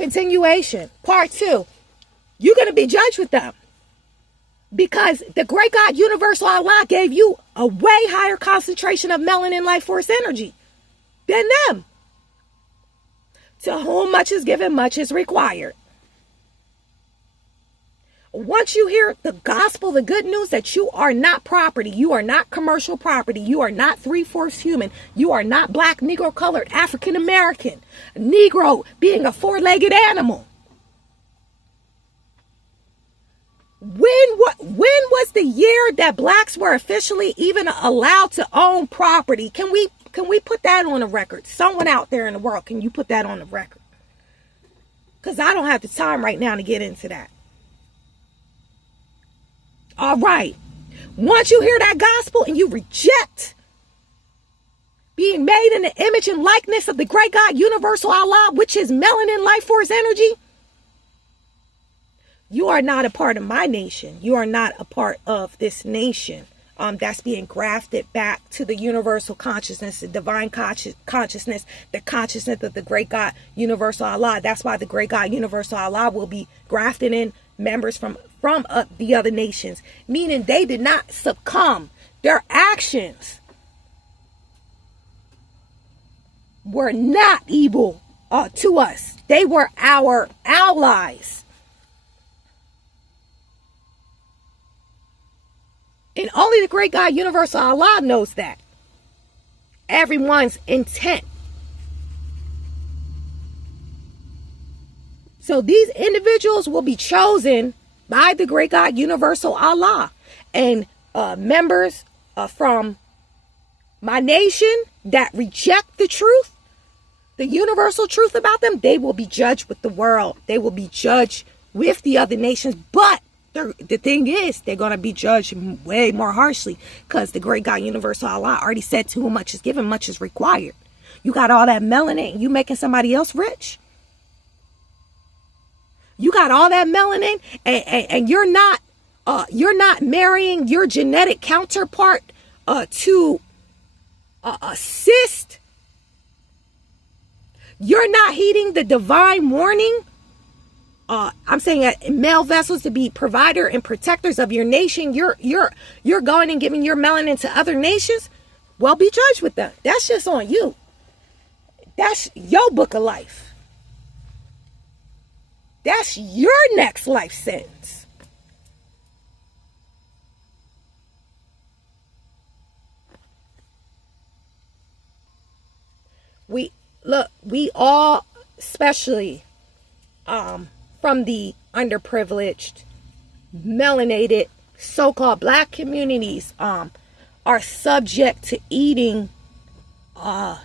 Continuation. Part 2. You're going to be judged with them. Because the great God, Universal Allah, gave you a way higher concentration of melanin life force energy than them. To whom much is given, much is required. Once you hear the gospel, the good news that you are not property, you are not commercial property, you are not 3/4 human, you are not black, Negro, colored, African American, Negro being a 4-legged animal. When was the year that blacks were officially even allowed to own property? Can we put that on the record? Someone out there in the world, can you put that on the record? Because I don't have the time right now to get into that. All right. Once you hear that gospel and you reject being made in the image and likeness of the great God, Universal Allah, which is melanin life force energy, you are not a part of my nation. You are not a part of this nation that's being grafted back to the universal consciousness, the divine consciousness, the consciousness of the great God, Universal Allah. That's why the great God, Universal Allah, will be grafted in members from the other nations, meaning they did not succumb. Their actions were not evil to us. They were our allies. And only the great God, Universal Allah, knows that. Everyone's intent. So these individuals will be chosen by the great God, Universal Allah. And members from my nation that reject the truth, the universal truth about them, they will be judged with the world. They will be judged with the other nations. But the thing is, they're going to be judged way more harshly because the great God, Universal Allah, already said to whom much is given, much is required. You got all that melanin, you making somebody else rich? You got all that melanin and you're not marrying your genetic counterpart to assist. You're not heeding the divine warning. I'm saying male vessels to be provider and protectors of your nation. You're going and giving your melanin to other nations. Well, be judged with them. That's just on you. That's your book of life. That's your next life sentence. We all, especially from the underprivileged, melanated, so-called black communities, are subject to eating the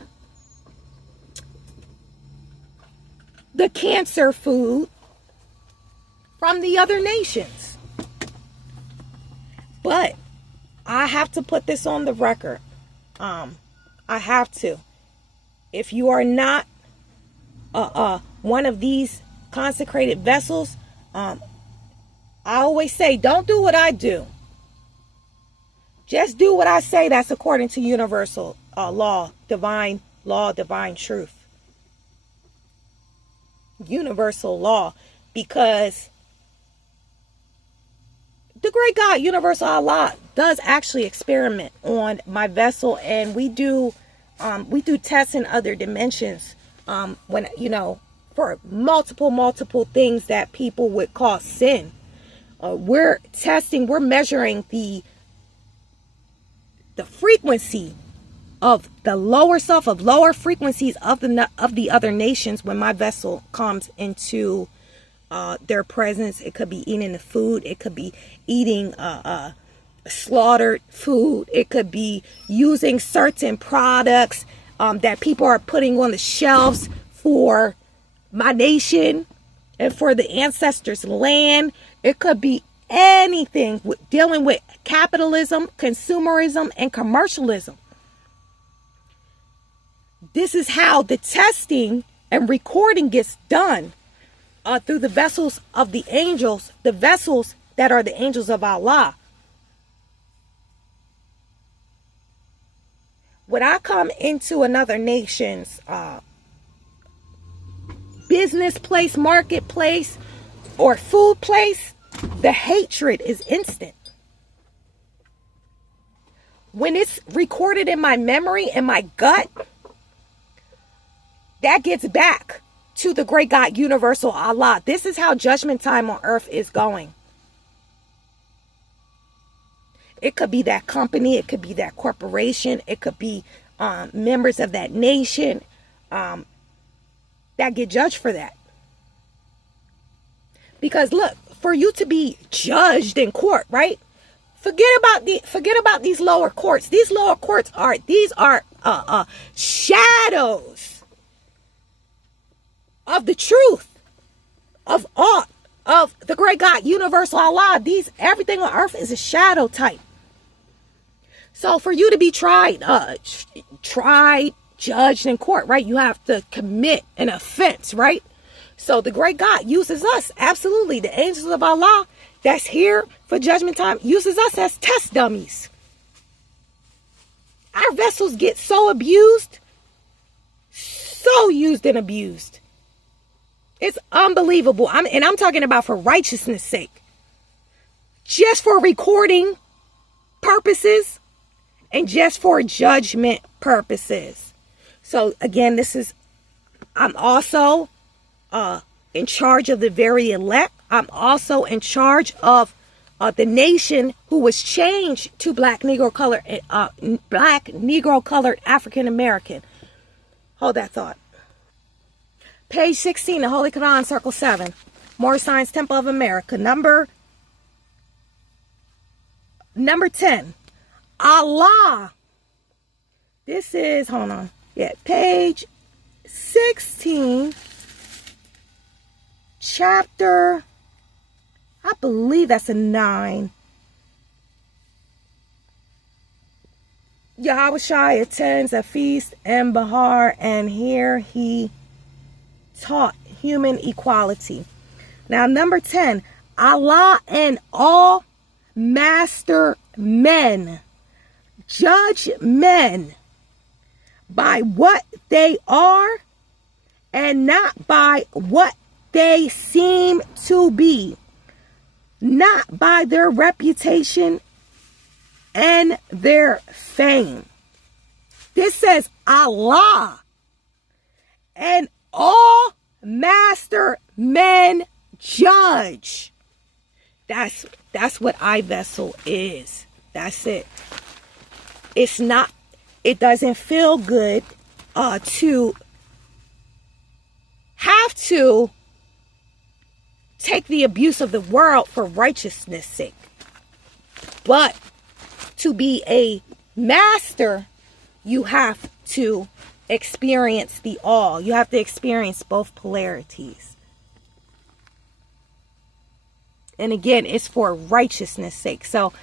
cancer food from the other nations. But I have to put this on the record. I have to. If you are not one of these consecrated vessels, I always say, don't do what I do. Just do what I say. That's according to universal law, divine truth. Universal law, because the great God, Universal Allah, does actually experiment on my vessel, and we do tests in other dimensions when, for multiple things that people would call sin. We're measuring the frequency of the lower self, of lower frequencies of the other nations when my vessel comes into their presence. It could be eating the food. It could be eating slaughtered food. It could be using certain products that people are putting on the shelves for my nation and for the ancestors' land. It could be anything dealing with capitalism, consumerism, and commercialism. This is how the testing and recording gets done through the vessels of the angels, the vessels that are the angels of Allah. When I come into another nation's business place, marketplace, or food place, the hatred is instant. When it's recorded in my memory, in my gut, that gets back to the great God, universal Allah. This is how judgment time on earth is going. It could be that company. It could be that corporation. It could be members of that nation that get judged for that. Because look, for you to be judged in court, right? Forget about these lower courts. These lower courts are shadows of the truth of all of the great God, universal Allah. Everything on earth is a shadow type. So for you to be tried, judged in court, right? You have to commit an offense, right? So the great God uses us, absolutely. The angels of Allah that's here for judgment time uses us as test dummies. Our vessels get so abused, so used and abused. It's unbelievable. I'm talking about for righteousness' sake. Just for recording purposes and just for judgment purposes. So again, I'm also in charge of the very elect. I'm also in charge of the nation who was changed to black Negro colored African American. Hold that thought. Page 16, the Holy Quran, Circle 7. Moorish Science Temple of America. Number 10. Allah. This is, hold on. Yeah, page 16. Chapter, I believe that's a 9. Yahushua attends a feast in Bahar, and here he taught human equality. Now, number 10, Allah and all master men judge men by what they are and not by what they seem to be, not by their reputation and their fame. This says Allah and all master men judge. That's what iVessel is. That's it. It doesn't feel good to have to take the abuse of the world for righteousness' sake. But to be a master, you have to experience the all. You have to experience both polarities. And again, it's for righteousness' sake. So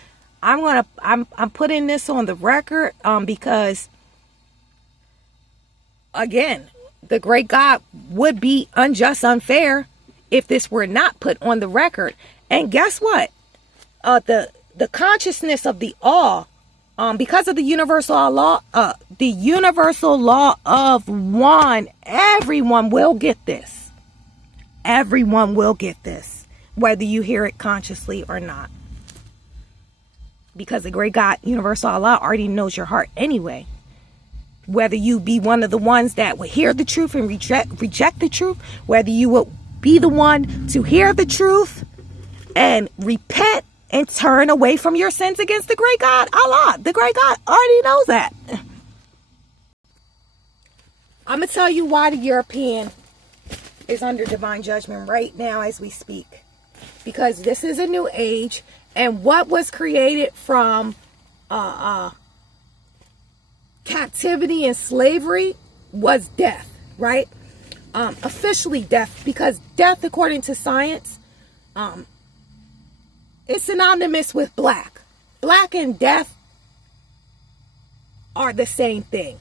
I'm putting this on the record because again, the great God would be unjust, unfair if this were not put on the record. And guess what? The consciousness of the all, because of the universal law of one, everyone will get this. Everyone will get this, whether you hear it consciously or not. Because the great God, universal Allah, already knows your heart anyway. Whether you be one of the ones that will hear the truth and reject the truth, whether you will be the one to hear the truth and repent and turn away from your sins against the great God, Allah. The great God already knows that. I'm going to tell you why the European is under divine judgment right now as we speak. Because this is a new age, and what was created from captivity and slavery was death, right? Officially death, because death, according to science, it's synonymous with black. Black and death are the same thing.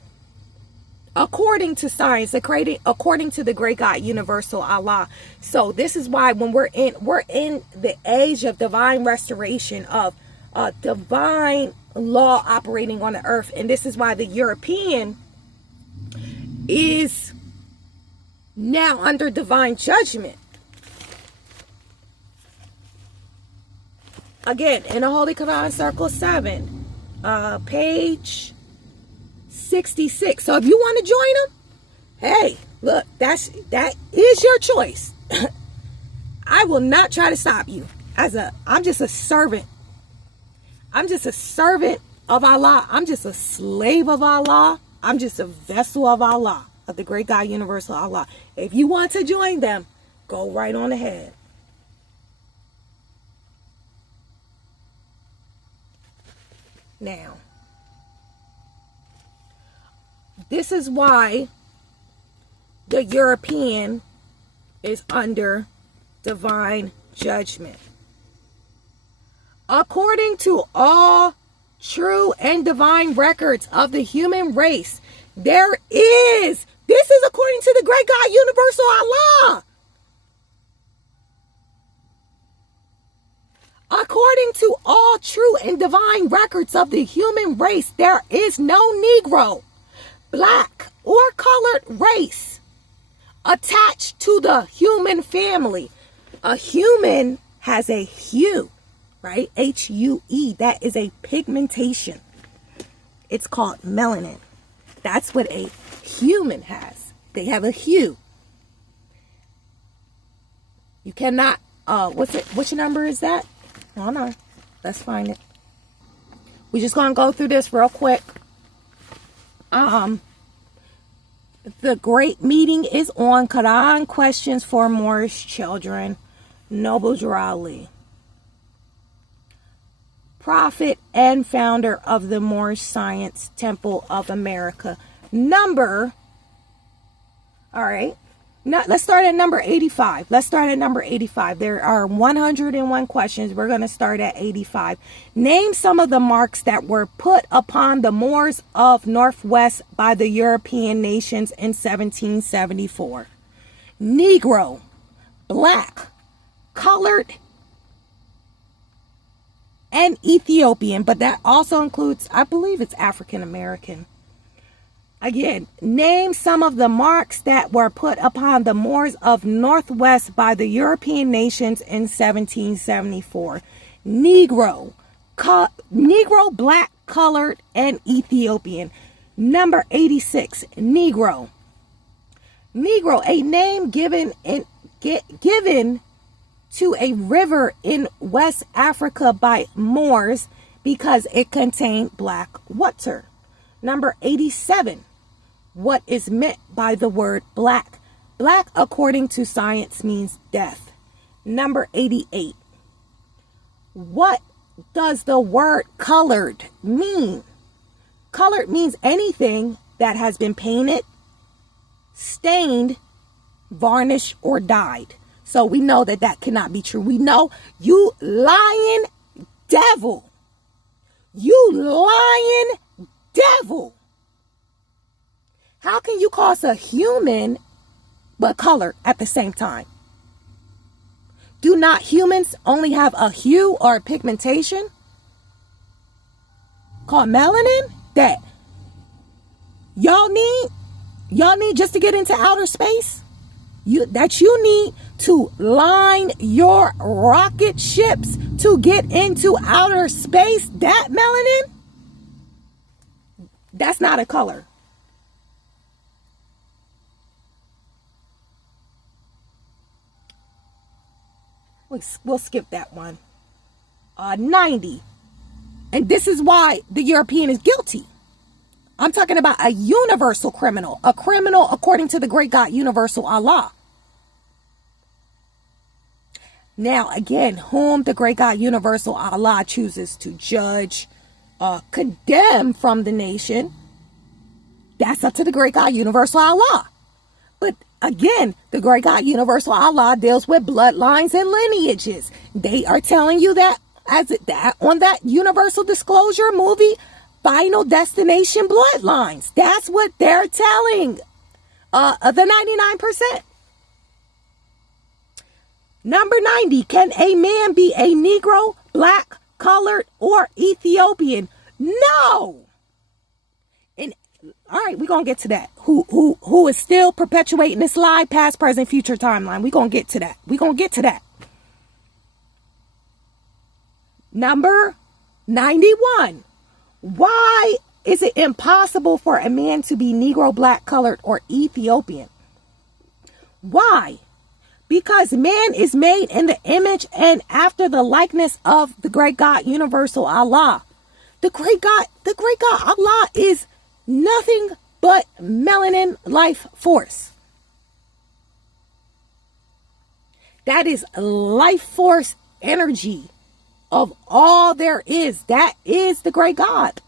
According to science, according to the great God, universal Allah. So this is why when we're in the age of divine restoration, of divine law operating on the earth. And this is why the European is Now, under divine judgment, again, in the Holy Quran, Circle 7, page 66. So if you want to join them, hey, look, that is your choice. I will not try to stop you. I'm just a servant. I'm just a servant of Allah. I'm just a slave of Allah. I'm just a vessel of Allah, of the great God, universal Allah. If you want to join them, go right on ahead. Now, this is why the European is under divine judgment. According to all true and divine records of the human race, this is according to the great God, universal Allah. According to all true and divine records of the human race, there is no Negro, black, or colored race attached to the human family. A human has a hue, right? H-U-E. That is a pigmentation. It's called melanin. That's what a human has. They have a hue. You cannot, which number is that? Hold on. Let's find it. We're just going to go through this real quick. The great meeting is on Quran questions for Moorish children. Noble Jurali, prophet and founder of the Moorish Science Temple of America. All right. Now, let's start at number 85. There are 101 questions. We're going to start at 85. Name some of the marks that were put upon the Moors of Northwest by the European nations in 1774. Negro, black, colored, and Ethiopian, but that also includes, I believe it's African American. Again, name some of the marks that were put upon the Moors of Northwest by the European nations in 1774. Negro, black, colored, and Ethiopian. Number 86, Negro. Negro, a name given to a river in West Africa by Moors because it contained black water. Number 87. What is meant by the word black? Black, according to science, means death. Number 88. What does the word colored mean? Colored means anything that has been painted, stained, varnished, or dyed. So we know that cannot be true. We know you lying devil. You lying devil. How can you call us a human but colored at the same time? Do not humans only have a hue or a pigmentation called melanin that y'all need just to get into outer space? You need to line your rocket ships to get into outer space? That melanin? That's not a color. We'll skip that one. 90. And this is why the European is guilty. I'm talking about a universal criminal. A criminal according to the great God, universal Allah. Now, again, whom the great God, universal Allah chooses to judge, condemn from the nation, that's up to the great God, universal Allah. But again, the great God, universal Allah deals with bloodlines and lineages. They are telling you that on that universal disclosure movie, Final Destination Bloodlines. That's what they're telling the 99%. Number 90, can a man be a Negro, black, colored, or Ethiopian? No. And All right, we're going to get to that. Who is still perpetuating this lie, past, present, future timeline. We're going to get to that. We're going to get to that. Number 91. Why is it impossible for a man to be Negro, black, colored, or Ethiopian? Why? Because man is made in the image and after the likeness of the great God, universal Allah. The great God Allah is nothing but melanin life force. That is life force energy of all there is. That is the great God.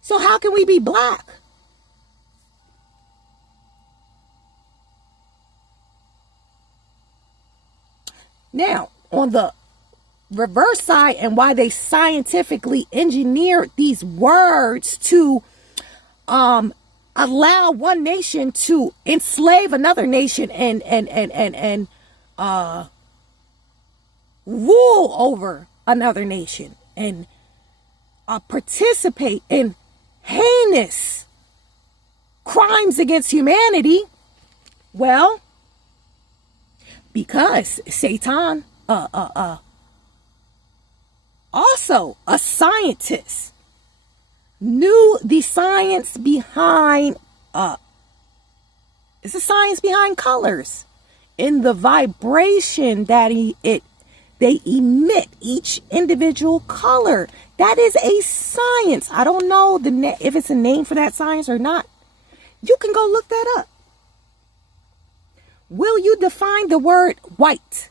So how can we be black? Now, on the reverse side, and why they scientifically engineered these words to allow one nation to enslave another nation and rule over another nation and participate in heinous crimes against humanity. Well, because Satan, also a scientist, knew the science behind it's the science behind colors in the vibration that they emit each individual color. That is a science. I don't know if it's a name for that science or not. You can go look that up. Will you define the word white?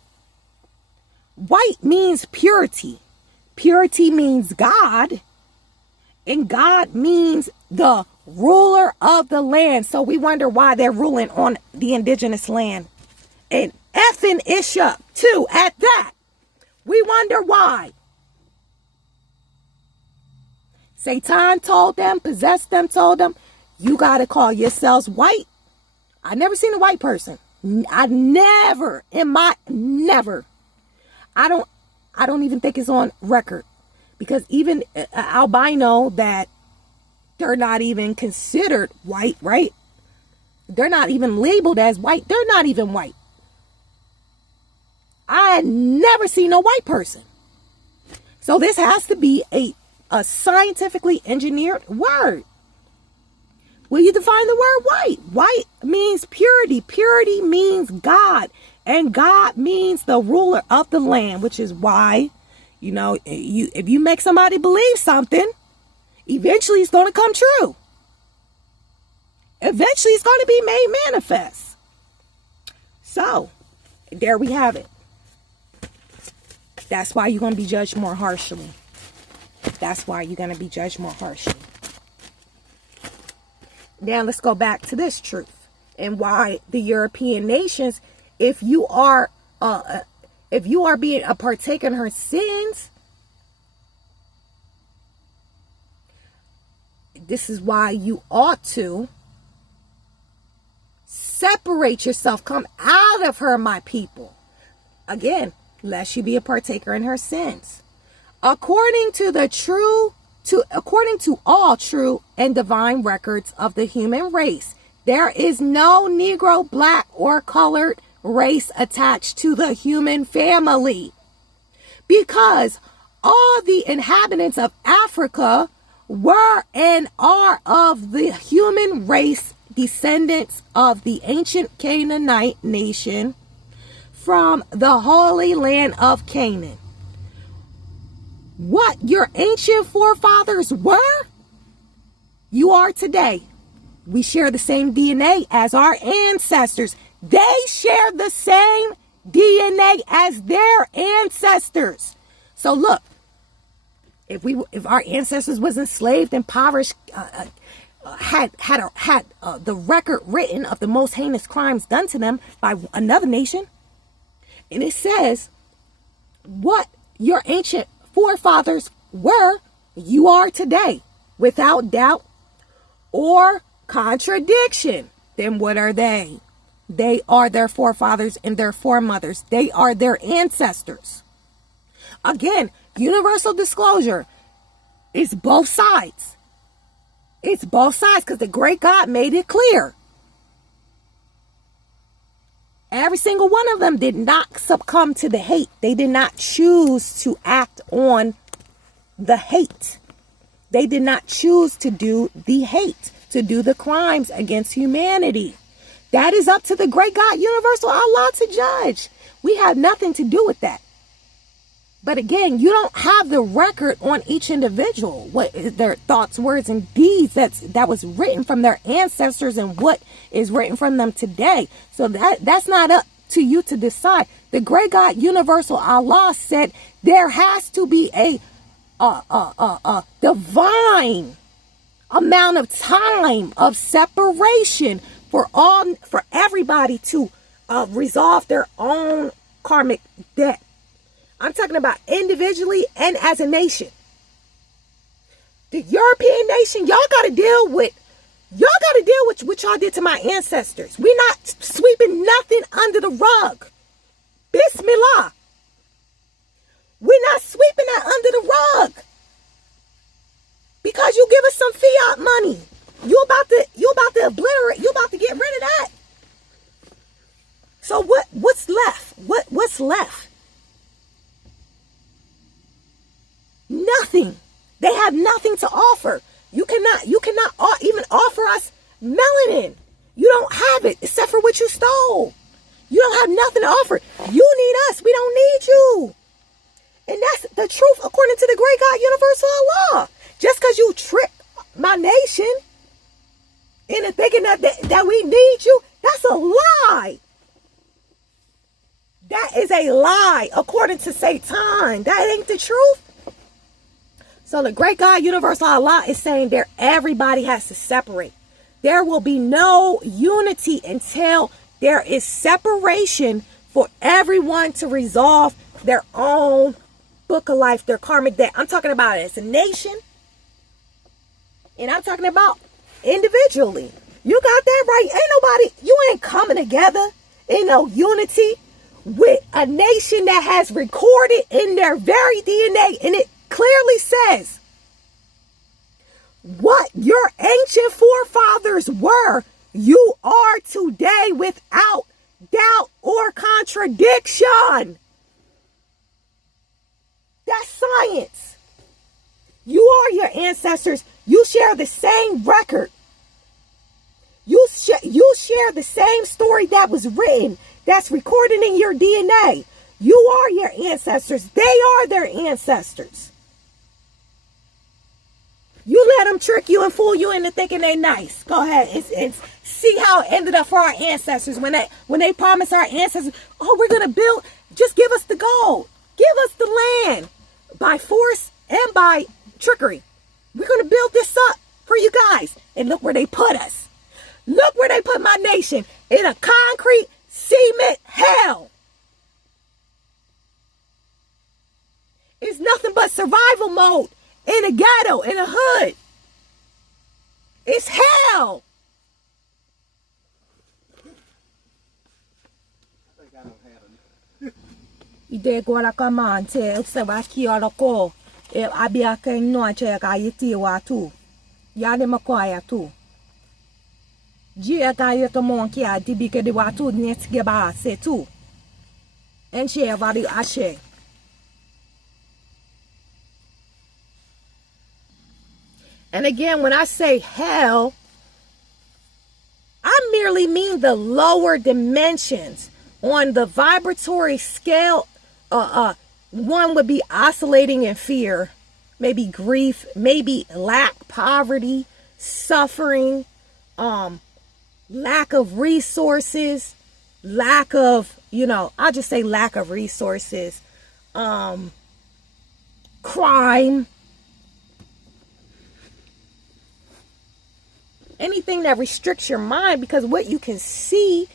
White means purity. Purity means God. And God means the ruler of the land. So we wonder why they're ruling on the indigenous land. And effing ish up too at that. We wonder why. Satan told them, possessed them, told them, you got to call yourselves white. I never seen a white person. I never. I don't even think it's on record, because even albino that they're not even considered white, right? They're not even labeled as white. They're not even white. I never seen a white person. So this has to be a scientifically engineered word. Will you define the word white? White means purity. Purity means God. And God means the ruler of the land, which is why, if you make somebody believe something, eventually it's going to come true. Eventually it's going to be made manifest. So, there we have it. That's why you're going to be judged more harshly. That's why you're going to be judged more harshly. Now let's go back to this truth and why the European nations, if you are being a partaker in her sins, this is why you ought to separate yourself, come out of her, my people. Again, lest you be a partaker in her sins. According to all true and divine records of the human race, there is no Negro, black, or colored race attached to the human family, because all the inhabitants of Africa were and are of the human race, descendants of the ancient Canaanite nation from the Holy Land of Canaan. What your ancient forefathers were, you are today. We share the same DNA as our ancestors. They share the same DNA as their ancestors. So look, if our ancestors was enslaved, impoverished, had the record written of the most heinous crimes done to them by another nation, and it says what your ancient forefathers were, you are today, without doubt or contradiction. Then what are they? They are their forefathers and their foremothers. They are their ancestors. Again, universal disclosure is both sides. It's both sides, because the great God made it clear. Every single one of them did not succumb to the hate. They did not choose to act on the hate. They did not choose to do the hate, to do the crimes against humanity. That is up to the great God, universal Allah, to judge. We have nothing to do with that. But again, you don't have the record on each individual, what is their thoughts, words, and deeds that was written from their ancestors and what is written from them today. So that's not up to you to decide. The great God, universal Allah, said there has to be a divine amount of time of separation for everybody to resolve their own karmic debt. I'm talking about individually and as a nation. The European nation, y'all got to deal with what y'all did to my ancestors. We're not sweeping nothing under the rug. Bismillah. We're not sweeping that under the rug. Because you give us some fiat money. You about to obliterate, you about to get rid of that. So what's left? What's left? Nothing. They have nothing to offer. You cannot even offer us melanin. You don't have it except for what you stole. You don't have nothing to offer. You need us. We don't need you. And that's the truth according to the great God, universal Allah. Just because you trick my nation into thinking that we need you, that's a lie. That is a lie according to Satan. That ain't the truth. So the great God, universal Allah, is saying there everybody has to separate. There will be no unity until there is separation for everyone to resolve their own book of life, their karmic debt. I'm talking about it as a nation. And I'm talking about individually. You got that right. You ain't coming together in no unity with a nation that has recorded in their very DNA, and it clearly says what your ancient forefathers were, you are today without doubt or contradiction. That's science. You are your ancestors. You share the same record. You share the same story that was written, that's recorded in your DNA. You are your ancestors. They are their ancestors. You let them trick you and fool you into thinking they nice. Go ahead and see how it ended up for our ancestors when they promised our ancestors, oh, we're going to build, just give us the gold. Give us the land by force and by trickery. We're going to build this up for you guys. And look where they put us. Look where they put my nation, in a concrete cement hell. It's nothing but survival mode in a ghetto, in a hood. It's hell. Ide gora kamante se va kiara ko e abia ke no che ka yiti wa tu. Ya de makoya tu. Ji ka yeto mon ki a dibi ke de wa tu net ge ba se tu. En che va di ashe. And again, when I say hell, I merely mean the lower dimensions. On the vibratory scale, one would be oscillating in fear, maybe grief, maybe lack, poverty, suffering, lack of resources, lack of, I'll just say lack of resources, crime, anything that restricts your mind, because what you can see,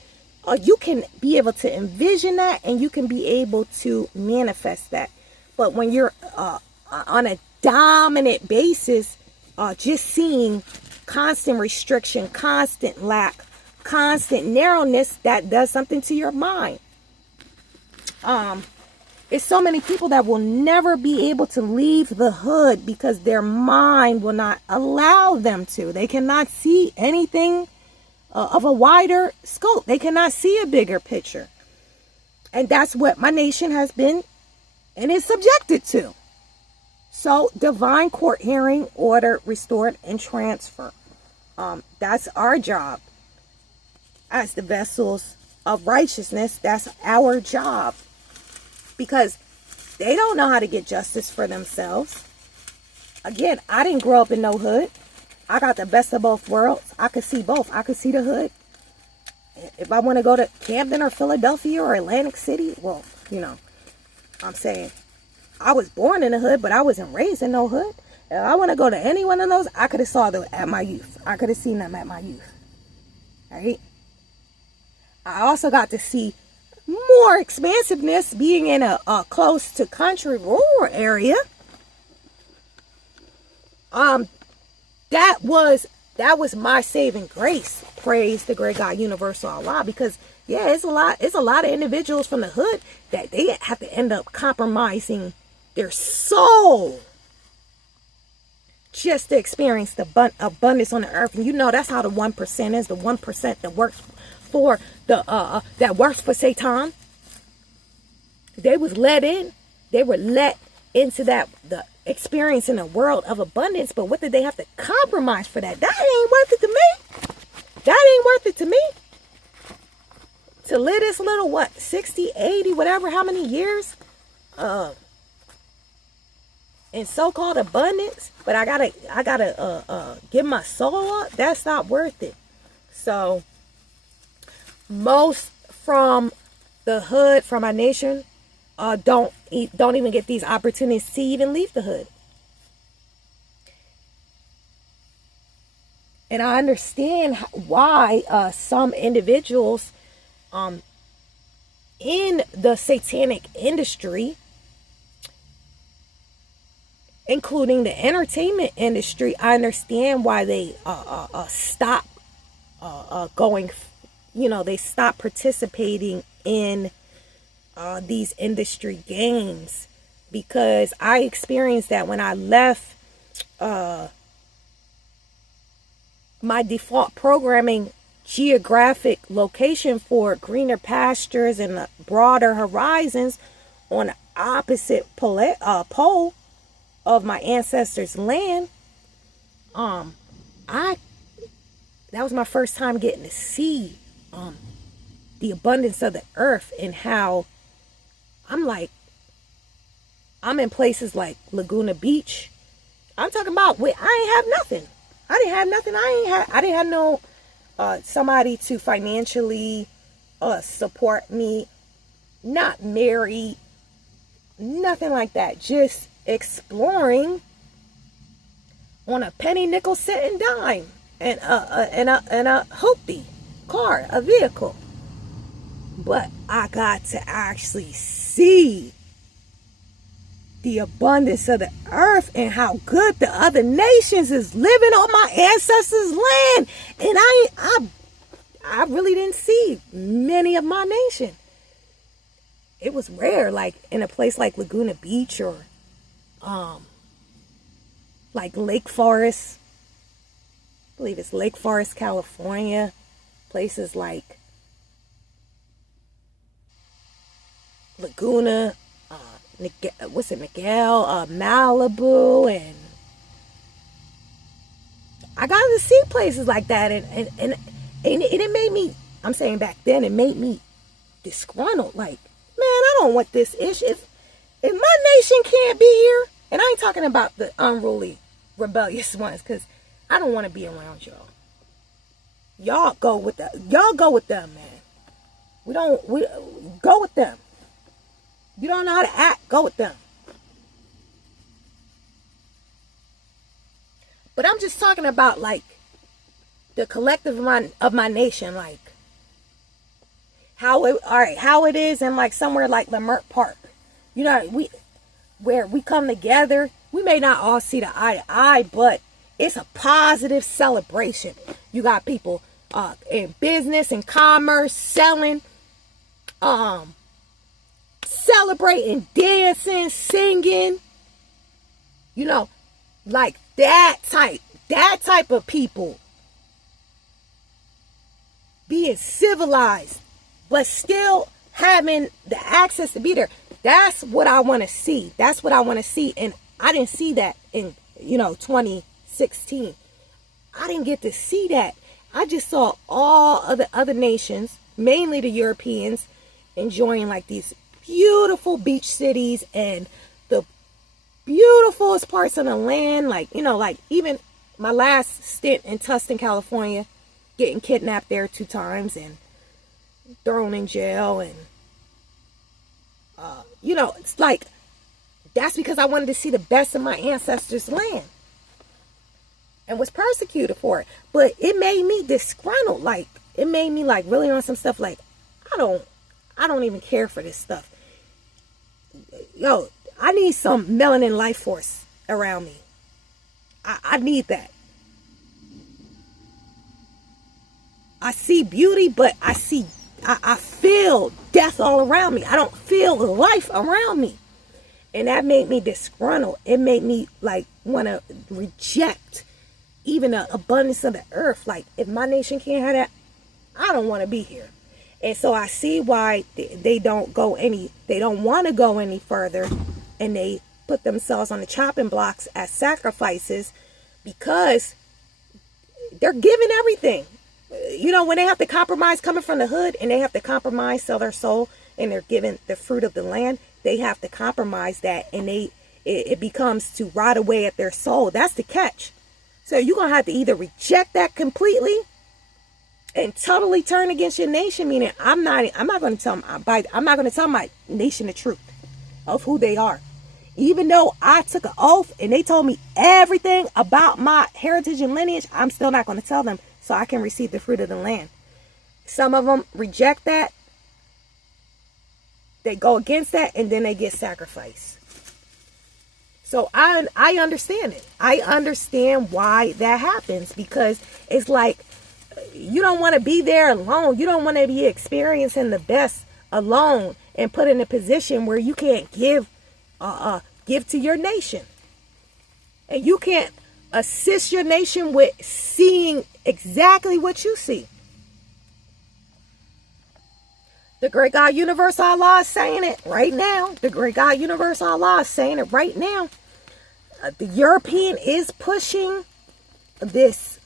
you can be able to envision that and you can be able to manifest that. But when you're on a dominant basis, just seeing constant restriction, constant lack, constant narrowness, that does something to your mind. It's so many people that will never be able to leave the hood because their mind will not allow them to. They cannot see anything of a wider scope. They cannot see a bigger picture. And that's what my nation has been and is subjected to. So, divine court hearing, order, restored, and transfer. That's our job as the vessels of righteousness. That's our job. Because they don't know how to get justice for themselves. Again, I didn't grow up in no hood. I got the best of both worlds. I could see both. I could see the hood. If I want to go to Camden or Philadelphia or Atlantic City, well, you know, I'm saying I was born in the hood, but I wasn't raised in no hood. If I want to go to any one of those, I could have saw them at my youth. I could have seen them at my youth. All right. I also got to see more expansiveness being in a close to country rural area. That was my saving grace. Praise the great God, universal Allah. Because yeah, it's a lot of individuals from the hood that they have to end up compromising their soul just to experience the abundance on the earth. And you know that's how the 1% is. The 1% that works for that works for Satan. They was let in. They were let into the experience in a world of abundance. But what did they have to compromise for that? That ain't worth it to me. That ain't worth it to me. To live this little 60, 80, whatever, how many years in so-called abundance, but I gotta give my soul up. That's not worth it. So most from the hood, from our nation, don't even get these opportunities to even leave the hood. And I understand why some individuals in the satanic industry, including the entertainment industry, I understand why they stop going. You know, they stop participating in these industry games, because I experienced that when I left my default programming geographic location for greener pastures and broader horizons on the opposite pole of my ancestors' land. That was my first time getting to see the abundance of the earth, and how I'm in places like Laguna Beach. I'm talking about I ain't have nothing. I didn't have nothing. I didn't have no somebody to financially support me. Not married. Nothing like that. Just exploring on a penny, nickel, cent, and dime, and a hoopty car, a vehicle. But I got to actually see the abundance of the earth and how good the other nations is living on my ancestors' land. And I really didn't see many of my nation. It was rare, like in a place like Laguna Beach or like Lake Forest. I believe it's Lake Forest, California. Places like Laguna, Miguel, Malibu, and I got to see places like that, and it made me, I'm saying back then, it made me disgruntled. Like, man, I don't want this issue. If my nation can't be here, and I ain't talking about the unruly, rebellious ones, because I don't want to be around y'all. Y'all go with them, man. We go with them. You don't know how to act, go with them. But I'm just talking about, like, the collective of my nation, like how it is in, like, somewhere like Leimert Park. You know, where we come together. We may not all see the eye to eye, but it's a positive celebration. You got people in business and commerce selling celebrating, dancing, singing, you know, like that type of people being civilized, but still having the access to be there. That's what I want to see. That's what I want to see. And I didn't see that in, 2016. I didn't get to see that. I just saw all of the other nations, mainly the Europeans, enjoying like these beautiful beach cities and the beautifulest parts of the land. Like, like even my last stint in Tustin, California, getting kidnapped there 2 times and thrown in jail. And, it's like, that's because I wanted to see the best of my ancestors' land and was persecuted for it. But it made me disgruntled. Like, it made me like really on some stuff like, I don't even care for this stuff. Yo, I need some melanin life force around me. I need that. I see beauty, but I feel death all around me. I don't feel life around me. And that made me disgruntled. It made me like want to reject even the abundance of the earth. Like, if my nation can't have that, I don't want to be here. And so I see why they don't want to go any further, and they put themselves on the chopping blocks as sacrifices, because they're giving everything. When they have to compromise coming from the hood, and they have to compromise, sell their soul, and they're given the fruit of the land, they have to compromise that, and it becomes to rot away at their soul. That's the catch. So you're going to have to either reject that completely and totally turn against your nation, meaning I'm not going to tell my nation the truth of who they are. Even though I took an oath and they told me everything about my heritage and lineage, I'm still not going to tell them so I can receive the fruit of the land. Some of them reject that. They go against that, and then they get sacrificed. So I understand it. I understand why that happens, because it's like, you don't want to be there alone. You don't want to be experiencing the best alone and put in a position where you can't give to your nation. And you can't assist your nation with seeing exactly what you see. The great God universe Allah is saying it right now. The great God universe Allah is saying it right now. The European is pushing this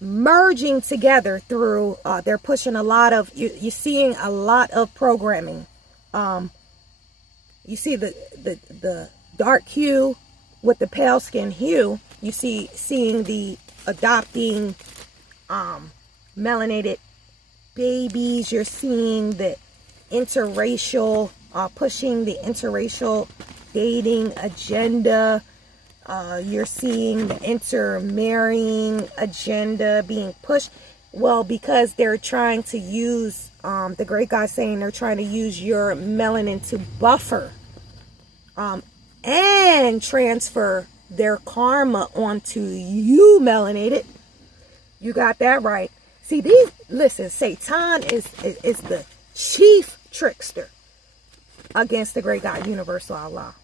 merging together through, they're pushing a lot of, you're seeing a lot of programming. You see the dark hue with the pale skin hue. You seeing the adopting melanated babies. You're seeing the interracial, pushing the interracial dating agenda. You're seeing the intermarrying agenda being pushed. Well, because they're trying to use, the great God saying they're trying to use your melanin to buffer and transfer their karma onto you, melanated. You got that right. See, Satan is the chief trickster against the great God universal Allah.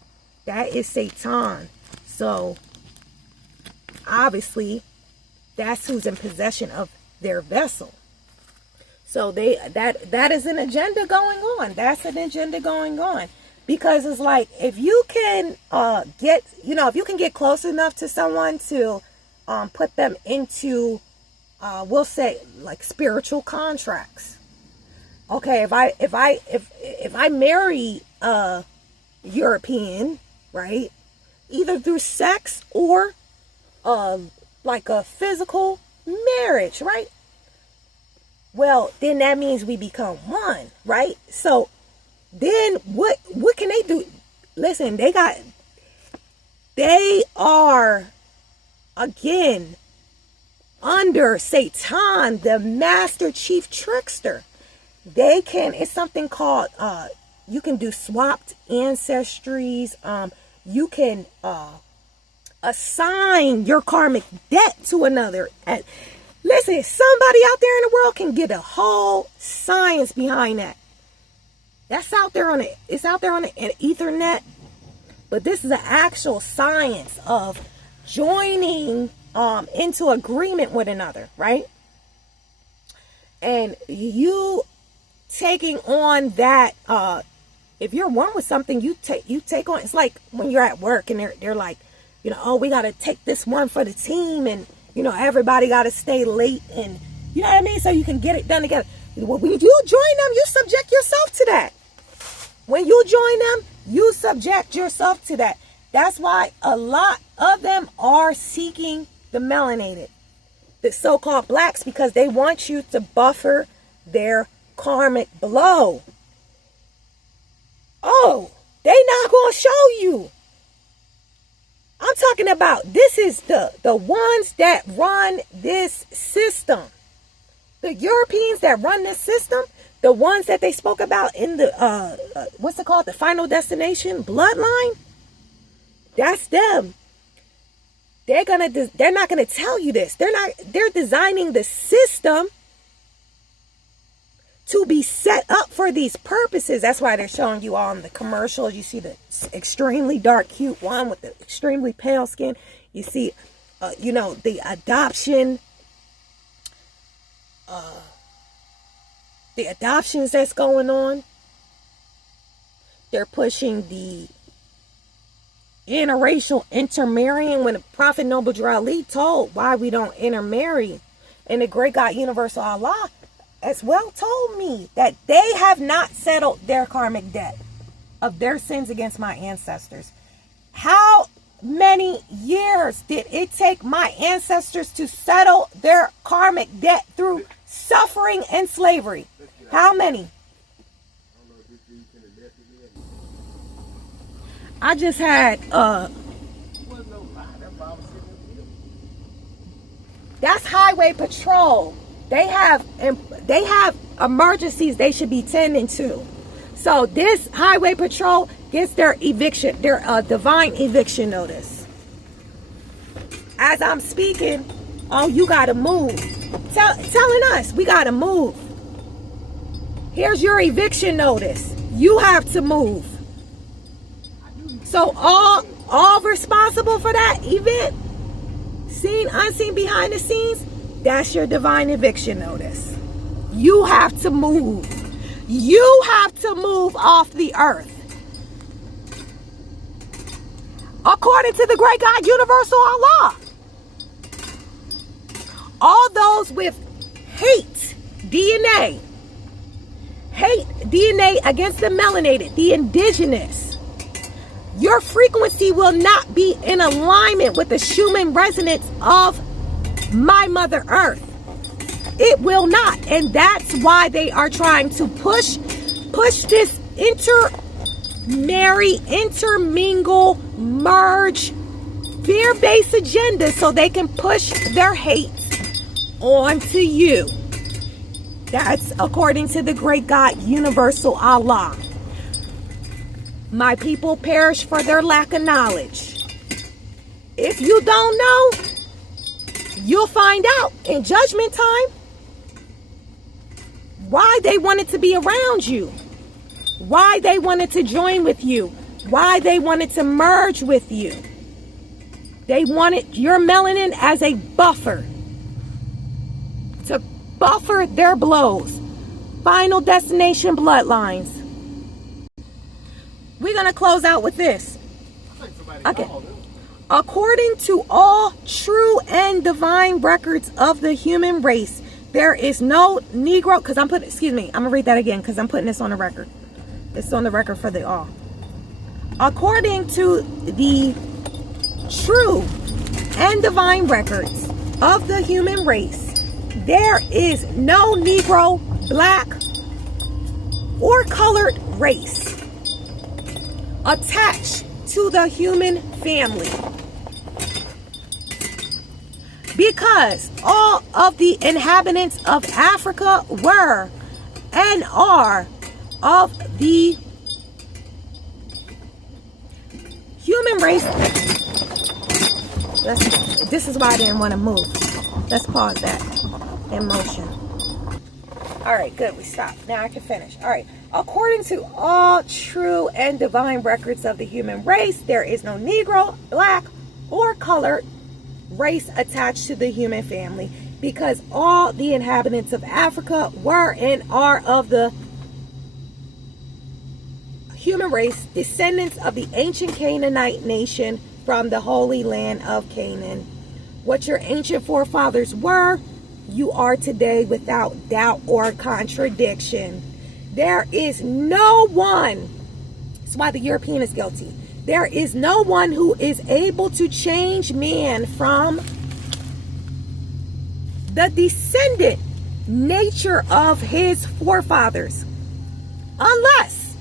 That is Satan. So obviously that's who's in possession of their vessel. So that is an agenda going on. That's an agenda going on. Because it's like, if you can if you can get close enough to someone to put them into we'll say like spiritual contracts. Okay, if I marry a European, right? Either through sex or like a physical marriage, right? Well, then that means we become one, right? So then what can they do? Listen, they are again under Satan, the master chief trickster. It's something called you can do swapped ancestries. You can assign your karmic debt to another. And listen, somebody out there in the world can get a whole science behind that. That's out there on it. It's out there on the Ethernet. But this is an actual science of joining into agreement with another, right? And you taking on that, if you're one with something, you take on. It's like when you're at work and they're like, you know, oh, we got to take this one for the team, and you know, everybody got to stay late, and you know what I mean, so you can get it done together. When you join them, you subject yourself to that. When you join them, you subject yourself to that. That's why a lot of them are seeking the melanated, the so-called blacks, because they want you to buffer their karmic blow. Oh, they not going to show you. I'm talking about, this is the ones that run this system. The Europeans that run this system, the ones that they spoke about in the, what's it called? The Final Destination Bloodline. That's them. They're not gonna tell you this. They're designing the system to be set up for these purposes. That's why they're showing you all in the commercials. You see the extremely dark, cute one with the extremely pale skin. You see, you know, the adoption, the adoptions that's going on. They're pushing the interracial intermarrying, when the Prophet Noble Drew Ali told why we don't intermarry. And the great God Universal Allah as well told me that they have not settled their karmic debt of their sins against my ancestors. How many years did it take my ancestors to settle their karmic debt through suffering and slavery? How many? I just had that's highway patrol. They have emergencies they should be tending to. So this highway patrol gets their eviction, their divine eviction notice. As I'm speaking, oh, you gotta move. Telling us we gotta move. Here's your eviction notice. You have to move. So all responsible for that event, seen, unseen, behind the scenes, that's your divine eviction notice. You have to move. You have to move off the earth. According to the great God Universal Allah. All those with hate DNA against the melanated, the indigenous, your frequency will not be in alignment with the Schumann resonance of my Mother Earth. It will not. And that's why they are trying to push this intermingle, merge, fear-based agenda so they can push their hate onto you. That's according to the great God Universal Allah. My people perish for their lack of knowledge. If you don't know, you'll find out in judgment time why they wanted to be around you, why they wanted to join with you, why they wanted to merge with you. They wanted your melanin as a buffer, to buffer their blows. Final Destination Bloodlines. We're going to close out with this. Okay. According to all true and divine records of the human race, there is no Negro, because I'm going to read that again because I'm putting this on the record. It's on the record for the all. According to the true and divine records of the human race, there is no Negro, black, or colored race attached to the human family, because all of the inhabitants of Africa were and are of the human race. This is why I didn't want to move. Let's pause that in motion. All right, good. We stopped. Now I can finish. All right. According to all true and divine records of the human race, there is no Negro, black, or colored race attached to the human family, because all the inhabitants of Africa were and are of the human race, descendants of the ancient Canaanite nation from the Holy Land of Canaan. What your ancient forefathers were, you are today without doubt or contradiction. There is no one, that's why the European is guilty. There is no one who is able to change man from the descendant nature of his forefathers, unless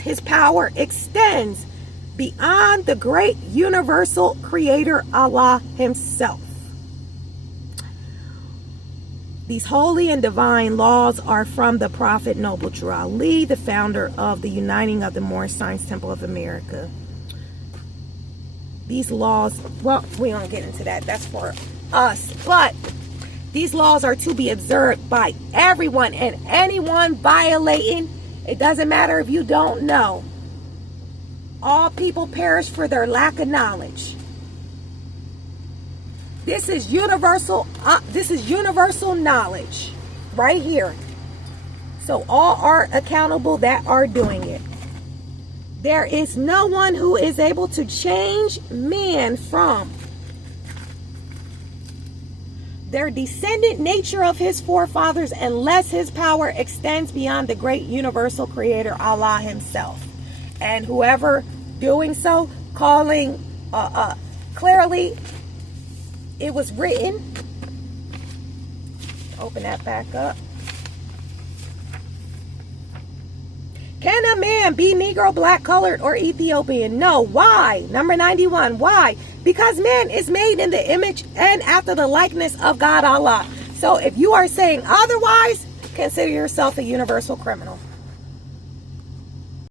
his power extends beyond the great universal creator Allah himself. These holy and divine laws are from the Prophet Noble Drew Ali, the founder of the Uniting of the Moorish Science Temple of America. These laws, well, we don't get into that. That's for us. But these laws are to be observed by everyone, and anyone violating, it doesn't matter if you don't know. All people perish for their lack of knowledge. This is universal. This is universal knowledge right here. So all are accountable that are doing it. There is no one who is able to change man from their descendant nature of his forefathers unless his power extends beyond the great universal creator Allah himself. And whoever doing so, calling clearly, it was written. Open that back up. Can a man be Negro, black, colored, or Ethiopian? No. Why? Number 91. Why? Because man is made in the image and after the likeness of God Allah. So if you are saying otherwise, consider yourself a universal criminal.